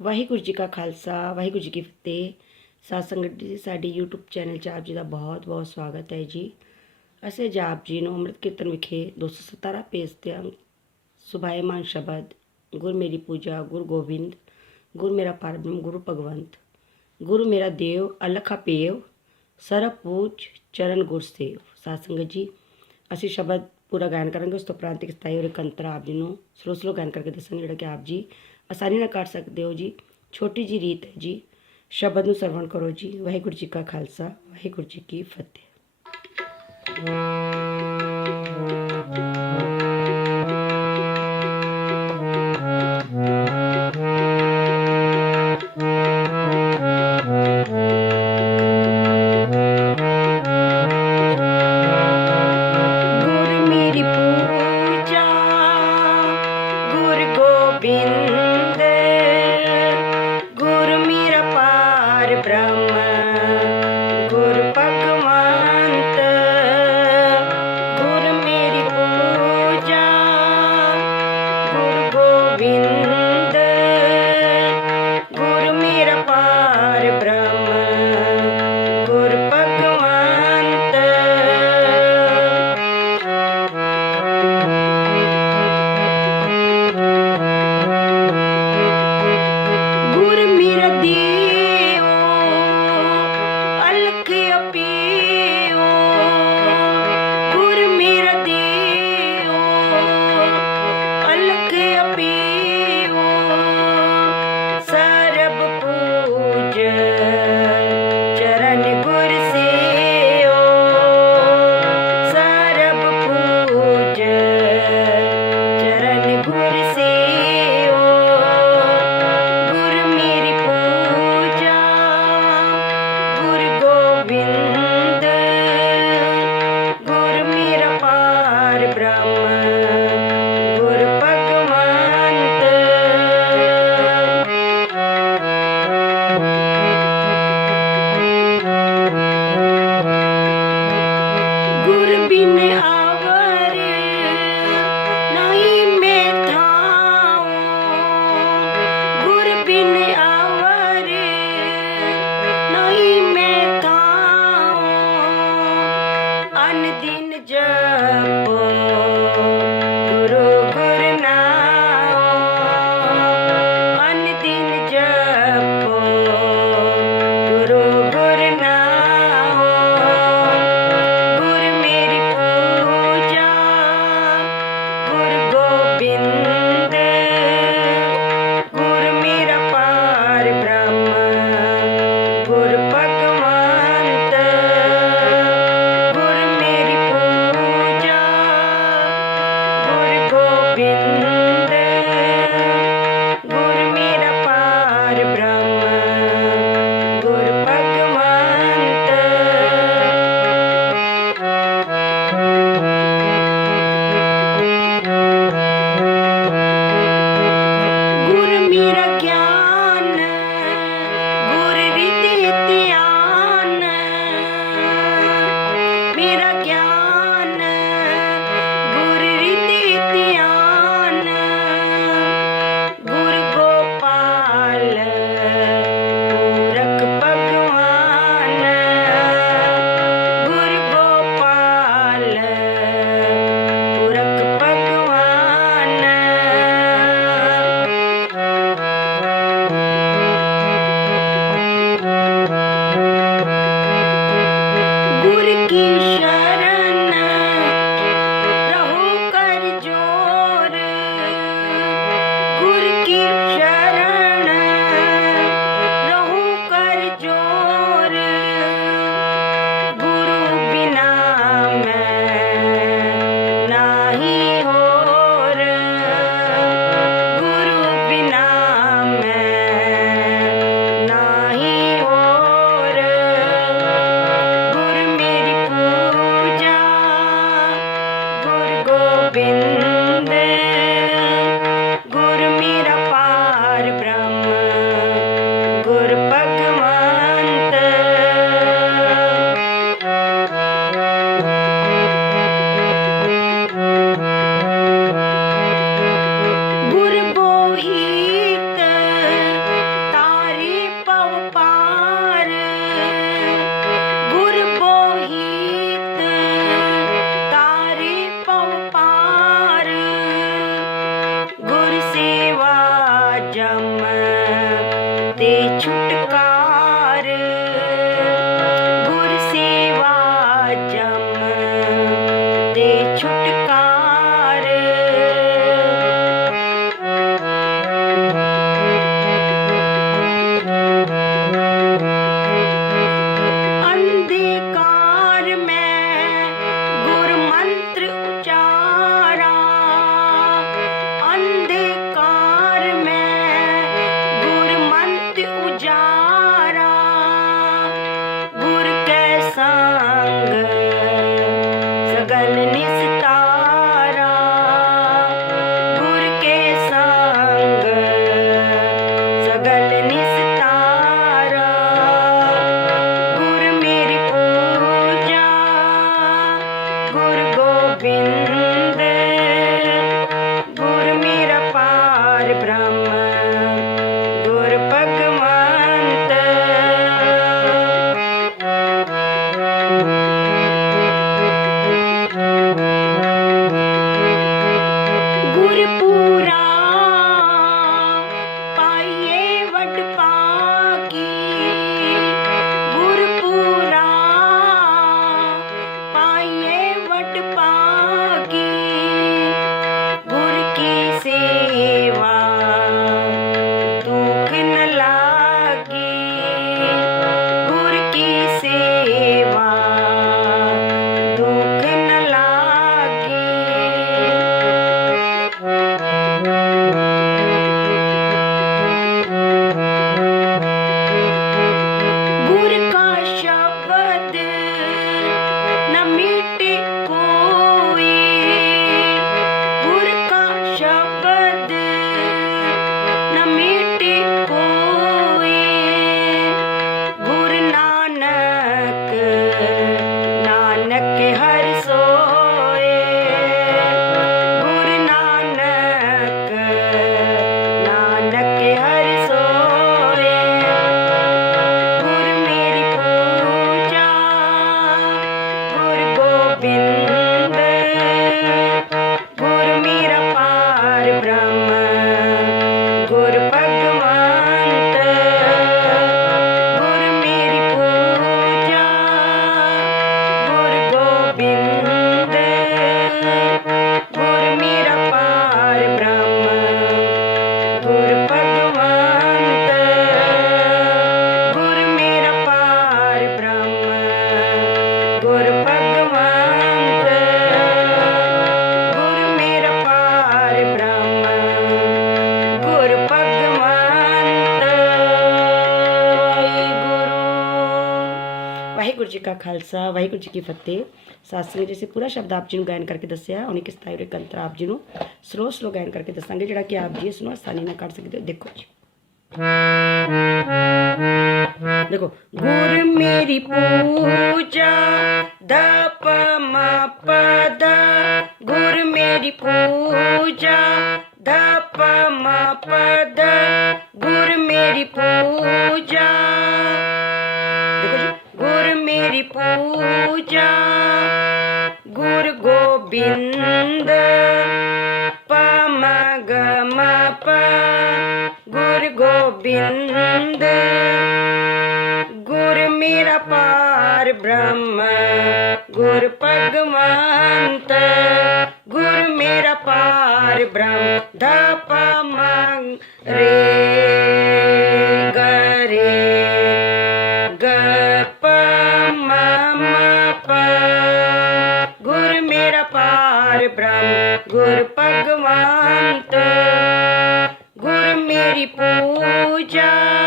ਵਾਹਿਗੁਰੂ ਜੀ ਕਾ ਖਾਲਸਾ, ਵਾਹਿਗੁਰੂ ਜੀ ਕੀ ਫਤਿਹ। ਸਾਧ ਸੰਗਤ ਜੀ, ਸਾਡੀ YouTube ਚੈਨਲ 'ਚ ਆਪ ਜੀ ਦਾ ਬਹੁਤ ਬਹੁਤ ਸਵਾਗਤ ਹੈ ਜੀ। ਅਸੀਂ ਅੱਜ ਆਪ ਜੀ ਨੂੰ ਅੰਮ੍ਰਿਤ ਕੀਰਤਨ ਵਿਖੇ 217 ਪੇਜ ਤੇ ਅੰਗ ਸੁਭਾਇਮਾਨ ਸ਼ਬਦ, ਗੁਰ ਮੇਰੀ ਪੂਜਾ, ਗੁਰ ਗੋਬਿੰਦ, ਗੁਰ ਮੇਰਾ ਪਰਬ੍ਰਹਮ ਗੁਰੂ ਭਗਵੰਤ, ਗੁਰੂ ਮੇਰਾ ਦੇਵ, ਅਲਖਾ ਪੇਵ ਸਰਬ ਪੂਜ ਚਰਨ ਗੁਰ ਸਾਧ ਸੰਗਤ ਜੀ, ਅਸੀਂ ਸ਼ਬਦ ਪੂਰਾ ਗਾਇਨ ਕਰਾਂਗੇ, ਉਸ ਤੋਂ ਉਪਰੰਤ ਇੱਕ ਸਤਾਈ ਔਰ ਕੰਤਰਾ ਆਪ ਜੀ ਨੂੰ ਸਲੋ ਸਲੋ ਗਾਇਨ ਕਰਕੇ ਦੱਸਾਂਗੇ, ਜਿਹੜਾ ਕਿ ਆਪ ਜੀ ਆਸਾਨੀ ਨਾਲ ਕਰ ਸਕਦੇ ਹੋ ਜੀ। ਛੋਟੀ ਜੀ ਰੀਤ ਹੈ ਜੀ। ਸ਼ਬਦ ਨੂੰ ਸਰਵਣ ਕਰੋ ਜੀ। ਵਾਹਿਗੁਰੂ ਜੀ ਕਾ ਖਾਲਸਾ। ਵਾਹਿਗੁਰੂ ਜੀ ਕੀ ਫਤਿਹ। ਗੁਰ ਕਾ ਖਾਲਸਾ, ਵਾਹਿਗੁਰੂ ਜੀ ਕੀ ਫਤਿਹ। ਸਾਸਰੀ ਜੀ ਸੇ ਪੂਰਾ ਸ਼ਬਦ ਆਪ ਜੀ ਨੂੰ ਗਾਇਨ ਕਰਕੇ ਦੱਸਿਆ, ਉਹਨੇ ਕਿਸ ਤਾਈ ਕੰਤਰ ਆਪ ਜੀ ਨੂੰ ਸਲੋ ਸਲੋ ਗਾਇਨ ਕਰਕੇ ਦੱਸਾਂਗੇ, ਜਿਹੜਾ ਕਿ ਆਪ ਜੀ ਇਸ ਨੂੰ ਆਸਾਨੀ ਨਾਲ ਕਰ ਸਕਦੇ ਹੋ। ਦੇਖੋ ਜੀ। ਦੇਖੋ, ਗੁਰ ਮੇਰੀ ਪੂਜਾ ਦਪ ਮਪਦ ਗੁਰ ਮੇਰੀ ਪੂਜਾ ਦਪ ਮਪਦ ਗੁਰ ਮੇਰੀ ਪੂਜਾ ਗੁਰ ਮੇਰੀ ਪੂਜਾ ਗੁਰ ਗੋਬਿੰਦ ਪਮਗ ਮਪ ਗੁਰ ਗੋਬਿੰਦ ਗੁਰ ਮੇਰਾ ਪਾਰ ਬ੍ਰਹਮ ਗੁਰ ਭਗਵੰਤ ਗੁਰ ਮੇਰਾ ਪਾਰ ਬ੍ਰਹਮ ਧਪ ਪਾਰ ਬ੍ਰਹਮ ਗੁਰ ਭਗਵੰਤ ਗੁਰ ਮੇਰੀ ਪੂਜਾ।